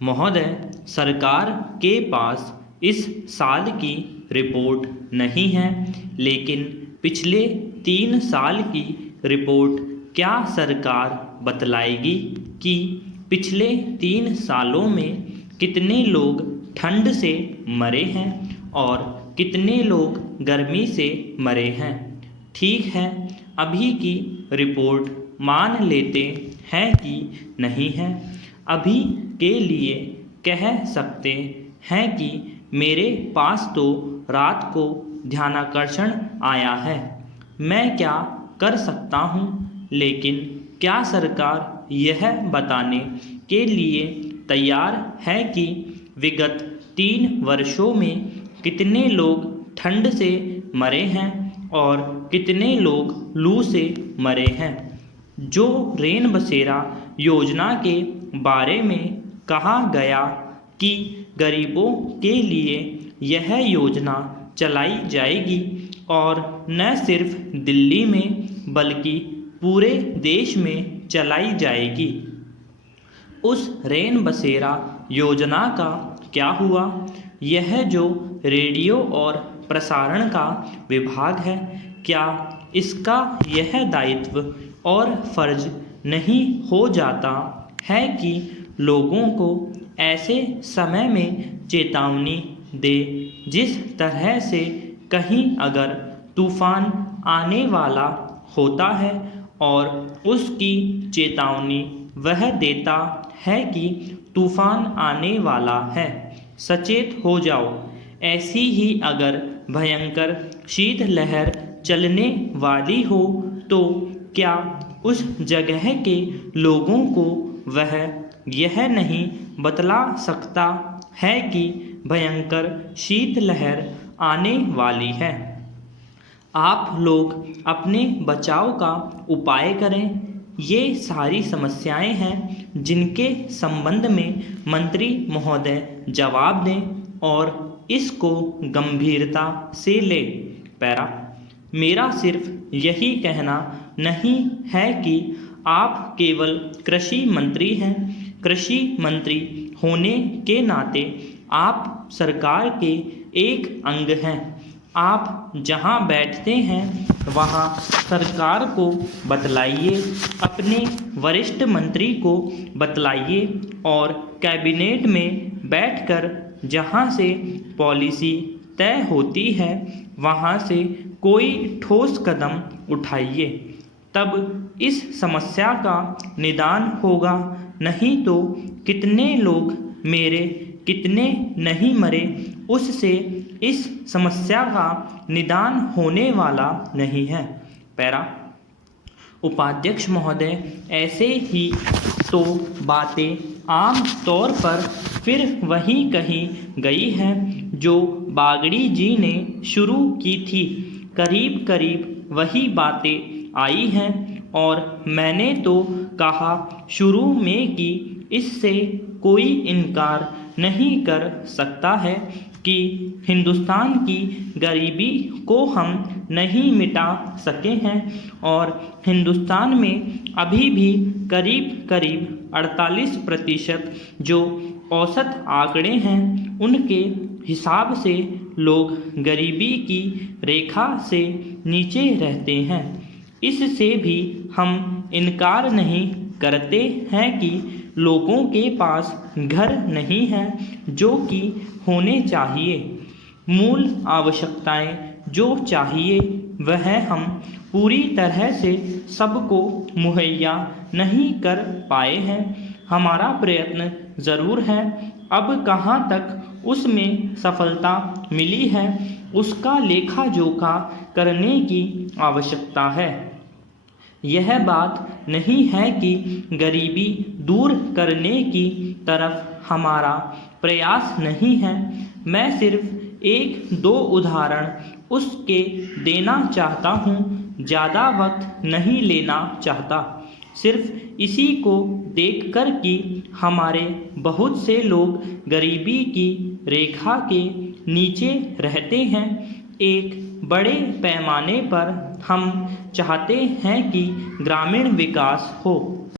महोदय, सरकार के पास इस साल की रिपोर्ट नहीं है, लेकिन पिछले 3 साल की रिपोर्ट क्या सरकार बतलाएगी कि पिछले 3 सालों में कितने लोग ठंड से मरे हैं और कितने लोग गर्मी से मरे हैं। ठीक है, अभी की रिपोर्ट मान लेते हैं कि नहीं है। अभी के लिए कह सकते हैं कि मेरे पास तो रात को ध्यानाकर्षण आया है। मैं क्या कर सकता हूँ, लेकिन क्या सरकार यह बताने के लिए तैयार है कि विगत 3 वर्षों में कितने लोग ठंड से मरे हैं और कितने लोग लू से मरे हैं। जो रेन बसेरा योजना के बारे में कहा गया कि गरीबों के लिए यह योजना चलाई जाएगी और न सिर्फ दिल्ली में बल्कि पूरे देश में चलाई जाएगी, उस रेन बसेरा योजना का क्या हुआ। यह जो रेडियो और प्रसारण का विभाग है, क्या इसका यह दायित्व और फर्ज नहीं हो जाता है कि लोगों को ऐसे समय में चेतावनी दे जिस तरह से कहीं अगर तूफान आने वाला होता है और उसकी चेतावनी वह देता है कि तूफान आने वाला है, सचेत हो जाओ। ऐसी ही अगर भयंकर शीतलहर चलने वाली हो तो क्या उस जगह के लोगों को वह यह नहीं बतला सकता है कि भयंकर शीतलहर आने वाली है। आप लोग अपने बचाव का उपाय करें। ये सारी समस्याएं हैं जिनके संबंध में मंत्री महोदय जवाब दें और इसको गंभीरता से ले। पैरा, मेरा सिर्फ यही कहना नहीं है कि आप केवल कृषि मंत्री हैं। कृषि मंत्री होने के नाते आप सरकार के एक अंग हैं। आप जहां बैठते हैं वहां सरकार को बतलाइए, अपने वरिष्ठ मंत्री को बतलाइए और कैबिनेट में बैठकर जहां से पॉलिसी तय होती है वहां से कोई ठोस कदम उठाइए, तब इस समस्या का निदान होगा। नहीं तो कितने लोग मेरे कितने नहीं मरे, उससे इस समस्या का निदान होने वाला नहीं है। पैरा, उपाध्यक्ष महोदय, ऐसे ही तो बातें आम तौर पर फिर वही कही गई हैं जो बागड़ी जी ने शुरू की थी। करीब करीब वही बातें आई हैं और मैंने तो कहा शुरू में कि इससे कोई इनकार नहीं कर सकता है कि हिंदुस्तान की गरीबी को हम नहीं मिटा सके हैं और हिंदुस्तान में अभी भी करीब करीब 48% जो औसत आंकड़े हैं उनके हिसाब से लोग गरीबी की रेखा से नीचे रहते हैं। इससे भी हम इनकार नहीं करते हैं कि लोगों के पास घर नहीं है जो कि होने चाहिए। मूल आवश्यकताएं जो चाहिए वह हम पूरी तरह से सबको मुहैया नहीं कर पाए हैं। हमारा प्रयत्न ज़रूर है, अब कहाँ तक उसमें सफलता मिली है उसका लेखा जोखा करने की आवश्यकता है। यह बात नहीं है कि गरीबी दूर करने की तरफ हमारा प्रयास नहीं है। मैं सिर्फ 1-2 उदाहरण उसके देना चाहता हूँ, ज़्यादा वक्त नहीं लेना चाहता। सिर्फ इसी को देखकर कि हमारे बहुत से लोग गरीबी की रेखा के नीचे रहते हैं, एक बड़े पैमाने पर हम चाहते हैं कि ग्रामीण विकास हो।